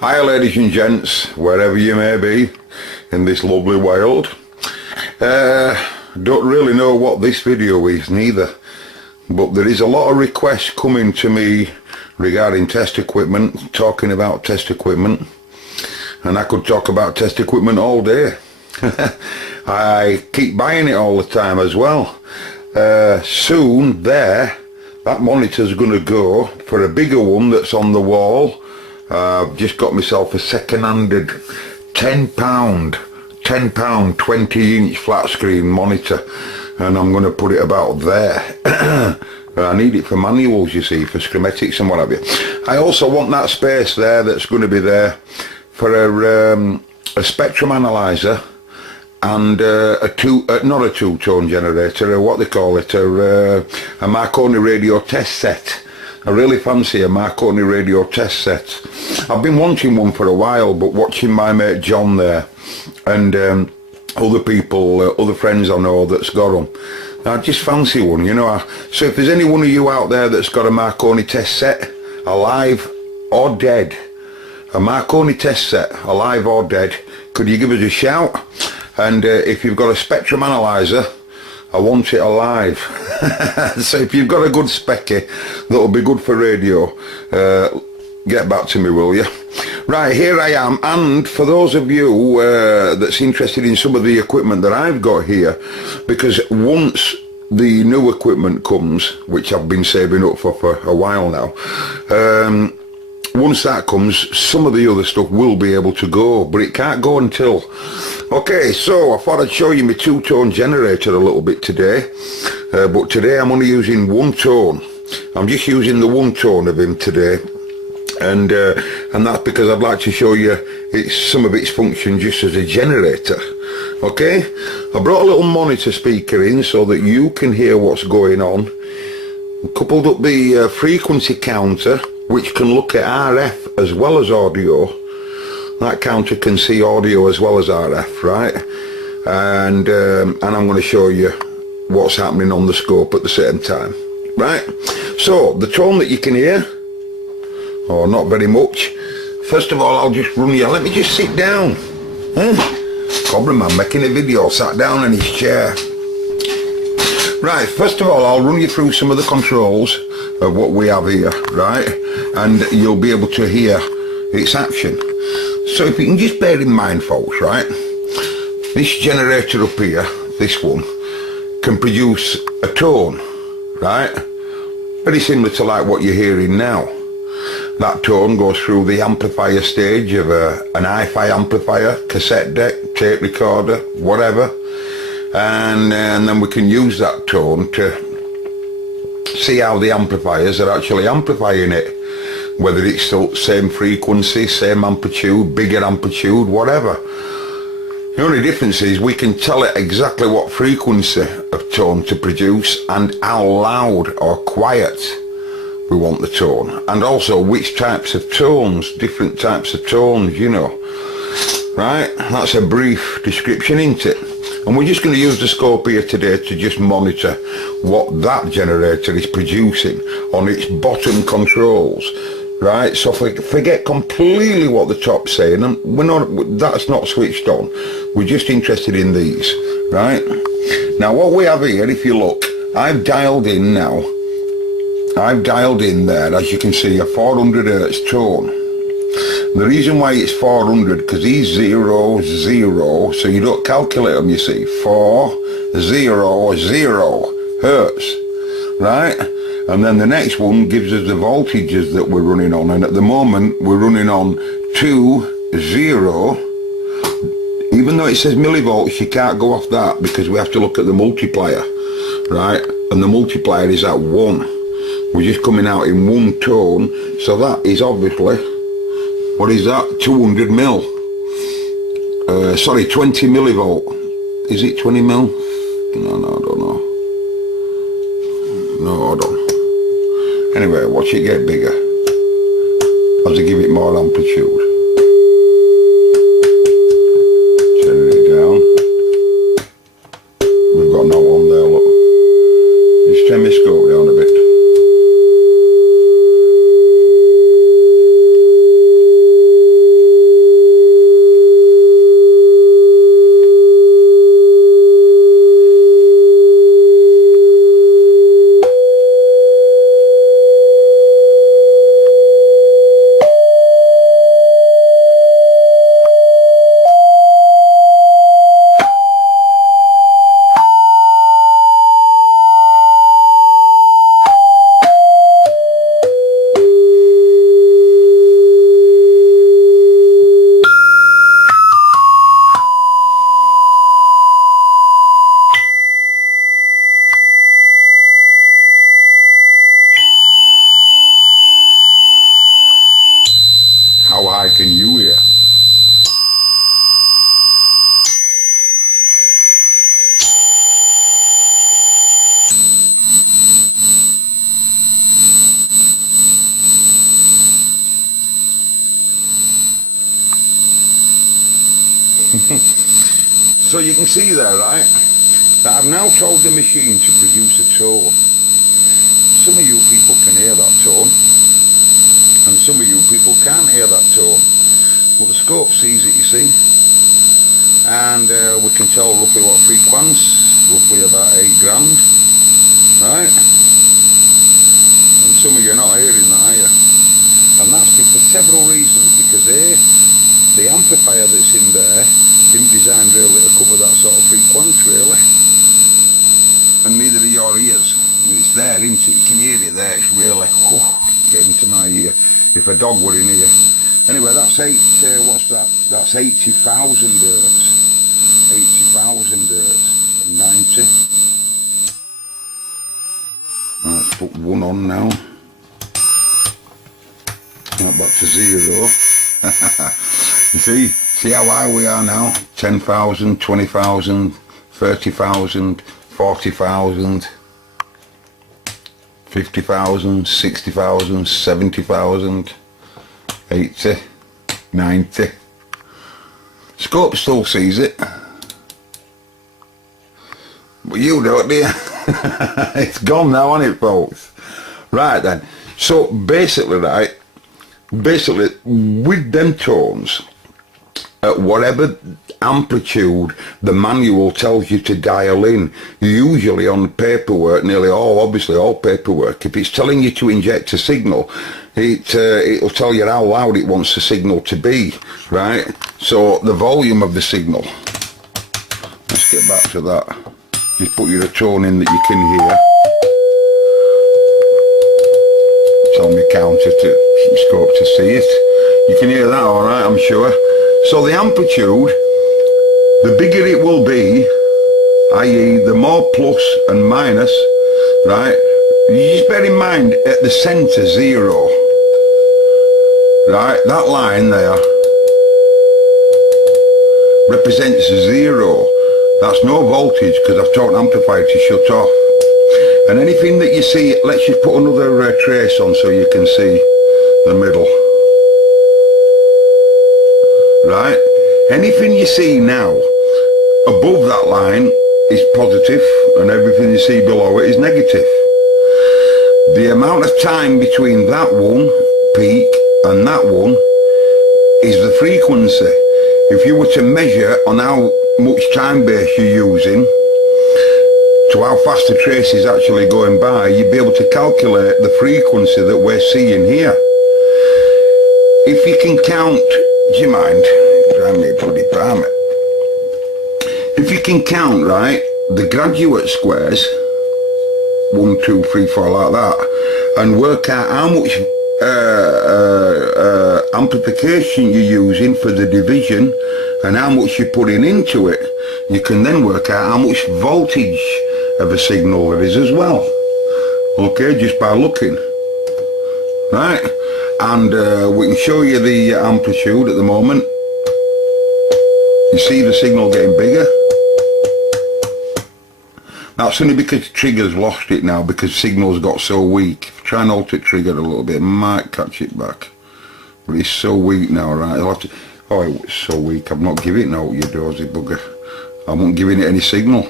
Hi ladies and gents, wherever you may be in this lovely world. Don't really know what this video is neither, but there is a lot of requests coming to me regarding test equipment, talking about test equipment, and I could talk about test equipment all day. I keep buying it all the time as well. Soon that monitor's going to go for a bigger one that's on the wall. I've just got myself a second-handed £10 20-inch flat screen monitor, and I'm going to put it about there. I need it for manuals, you see, for schematics and what have you. I also want that space there that's going to be there for a spectrum analyzer and not a two-tone generator, what they call it, a Marconi radio test set. I really fancy a Marconi radio test set. I've been wanting one for a while, but watching my mate John there and other people, other friends I know that's got them, I just fancy one, you know. So if there's any one of you out there that's got a Marconi test set, alive or dead, a Marconi test set, alive or dead, could you give us a shout? And if you've got a spectrum analyzer, I want it alive. So if you've got a good specky that'll be good for radio, get back to me, will you? Right, here I am, and for those of you that's interested in some of the equipment that I've got here, because once the new equipment comes, which I've been saving up for a while now, once that comes, some of the other stuff will be able to go, but it can't go until... Okay, so I thought I'd show you my two-tone generator a little bit today, but today I'm only using one tone. I'm just using the one tone of him today, and that's because I'd like to show you some of its function just as a generator. Okay, I brought a little monitor speaker in so that you can hear what's going on. Coupled up the frequency counter, which can look at RF as well as audio. That counter can see audio as well as RF, right? And I'm going to show you what's happening on the scope at the same time, right? So the tone that you can hear, or not very much. First of all, I'll just run you. Let me just sit down. COBRAMAN making a video, sat down in his chair. Right, first of all, I'll run you through some of the controls of what we have here, right? And you'll be able to hear its action. So if you can just bear in mind, folks, right, this generator up here, this one, can produce a tone, right, very similar to like what you're hearing now. That tone goes through the amplifier stage of an hi-fi amplifier, cassette deck, tape recorder, whatever, and then we can use that tone to see how the amplifiers are actually amplifying it. Whether it's still same frequency, same amplitude, bigger amplitude, whatever. The only difference is we can tell it exactly what frequency of tone to produce and how loud or quiet we want the tone. And also which types of tones, different types of tones, you know. Right, that's a brief description, isn't it? And we're just going to use the scope here today to just monitor what that generator is producing on its bottom controls. Right, so forget completely what the top's saying, and that's not switched on. We're just interested in these, right? Now what we have here, if you look, I've dialed in now. I've dialed in there, as you can see, a 400 Hz tone. The reason why it's 400, because these 0, 0, so you don't calculate them, you see, 4, 0, 0 Hertz, right? And then the next one gives us the voltages that we're running on, and at the moment we're running on 2, 0. Even though it says millivolts, you can't go off that because we have to look at the multiplier, right? And the multiplier is at 1. We're just coming out in one tone, so that is obviously, what is that? 200 mil. Sorry, 20 millivolt. Is it 20 mil? No, I don't know. No, hold on. Anyway, watch it get bigger as I give it more amplitude. Turn it down. We've got no one there, look. Just turn my scope down a bit. 2 So you can see there, right, that I've now told the machine to produce a tone. Some of you people can hear that tone, and some of you people can't hear that tone. Well, the scope sees it, you see, and we can tell roughly what frequency, roughly about 8 grand, right? And some of you are not hearing that, are you? And that's for several reasons, because A, the amplifier that's in there didn't design really to cover that sort of frequency, really, and neither are your ears. It's there, isn't it? You can hear it there. It's really getting to my ear. If a dog were in here. Anyway, that's what's that? That's 80,000 hertz. 80,000 hertz. 90. Let's put 1 on now. Not back to 0. You see how high we are now? 10,000, 20,000, 30,000, 40,000. 50,000, 60,000, 70,000, 80, 90. Scope still sees it. But you don't, do you? It's gone now, isn't it, folks? Right then. So basically, right, with them tones, at whatever amplitude the manual tells you to dial in, usually on paperwork, obviously all paperwork, if it's telling you to inject a signal, it'll tell you how loud it wants the signal to be, right? So the volume of the signal, let's get back to that, just put your tone in that you can hear. Tell me counter to scope to see it. You can hear that alright, I'm sure. So the amplitude, the bigger it will be, i.e. the more plus and minus, right? You just bear in mind at the centre 0, right? That line there represents 0. That's no voltage because I've taught an amplifier to shut off. And anything that you see, let's just put another trace on so you can see the middle. Right? Anything you see now above that line is positive, and everything you see below it is negative. The amount of time between that one peak and that one is the frequency. If you were to measure on how much time base you're using to how fast the trace is actually going by, you'd be able to calculate the frequency that we're seeing here. If you can count, do you mind? If you can count, right, the graduate squares, 1, 2, 3, 4, like that, and work out how much amplification you're using for the division and how much you're putting into it, you can then work out how much voltage of a signal there is as well. Okay, just by looking. Right? And we can show you the amplitude at the moment. You see the signal getting bigger. That's only because the trigger's lost it now, because signal's got so weak. If I try and alter the trigger a little bit, it might catch it back. But it's so weak now, right? I'll have to, oh, it's so weak. I'm not giving it now, you dozy bugger. I'm not giving it any signal.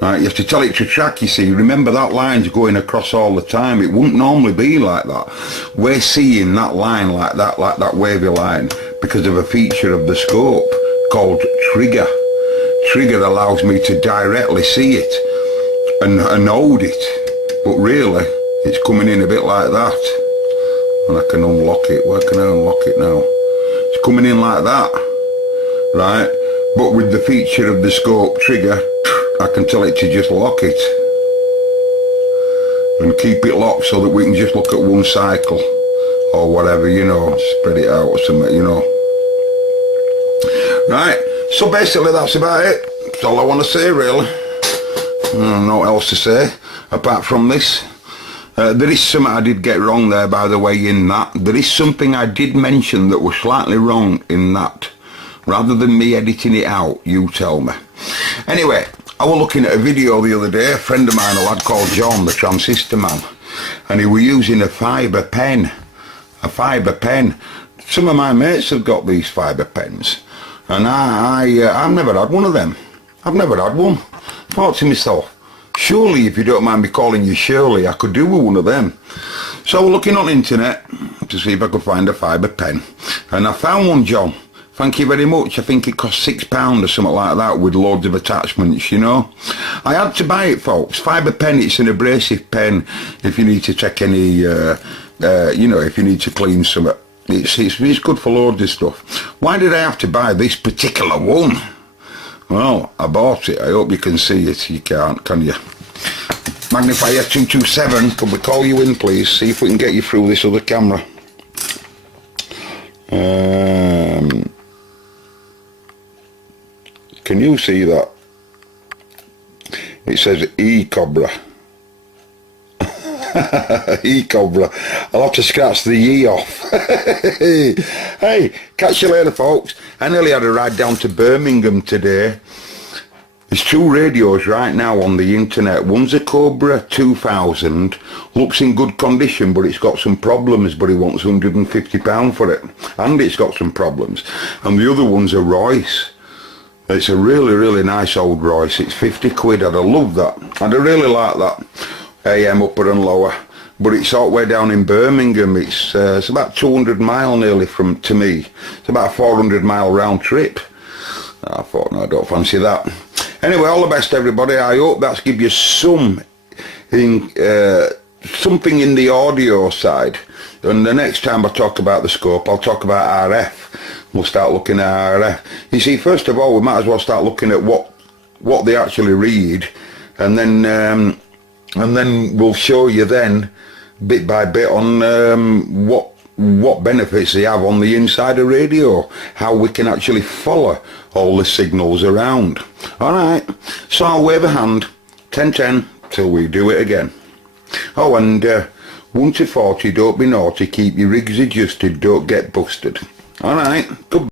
Right, you have to tell it to track, you see. Remember that line's going across all the time. It wouldn't normally be like that. We're seeing that line like that wavy line, because of a feature of the scope called trigger. Trigger allows me to directly see it and hold it, but really it's coming in a bit like that. And I can unlock it. Where can I unlock it now? It's coming in like that, right? But with the feature of the scope trigger, I can tell it to just lock it and keep it locked so that we can just look at one cycle or whatever, you know, spread it out or something, you know. Right, so basically that's about it. That's all I want to say, really. I don't know what else to say apart from this. There is something I did get wrong there, by the way, in that. There is something I did mention that was slightly wrong in that. Rather than me editing it out, you tell me. Anyway, I was looking at a video the other day, a friend of mine, a lad called John, the transistor man, and he was using a fibre pen. a fibre pen. Some of my mates have got these fibre pens, and I've never had one of them. I've never had one. Thought to myself, surely, if you don't mind me calling you Shirley, I could do with one of them. So looking on the internet to see if I could find a fibre pen, and I found one, John. Thank you very much. I think it cost £6 or something like that, with loads of attachments, you know. I had to buy it, folks. Fibre pen, it's an abrasive pen if you need to take any, you know, if you need to clean something. It's good for loads of stuff. Why did I have to buy this particular one? Well, I bought it. I hope you can see it. You can't, can you? Magnifier 227, can we call you in, please? See if we can get you through this other camera. Can you see that? It says E-Cobra. E-Cobra. I'll have to scratch the E off. Hey, catch you later, folks. I nearly had a ride down to Birmingham today. There's two radios right now on the internet. One's a Cobra 2000, looks in good condition, but it's got some problems, but he wants £150 for it. And it's got some problems. And the other one's a Royce. It's a really, really nice old Royce. It's 50 quid. I'd love that. I'd really like that. AM upper and lower. But it's all the way down in Birmingham. It's about 200 mile nearly to me. It's about a 400 mile round trip. I thought, no, I don't fancy that. Anyway, all the best, everybody. I hope that's give you something in the audio side. And the next time I talk about the scope, I'll talk about RF. We'll start looking at RF. You see, first of all, we might as well start looking at what they actually read, and then we'll show you then, bit by bit, on what benefits they have on the inside of radio, how we can actually follow all the signals around. Alright, so I'll wave a hand, 10-10, till we do it again. Oh, and 1 to 40, don't be naughty, keep your rigs adjusted, don't get busted. Alright, good.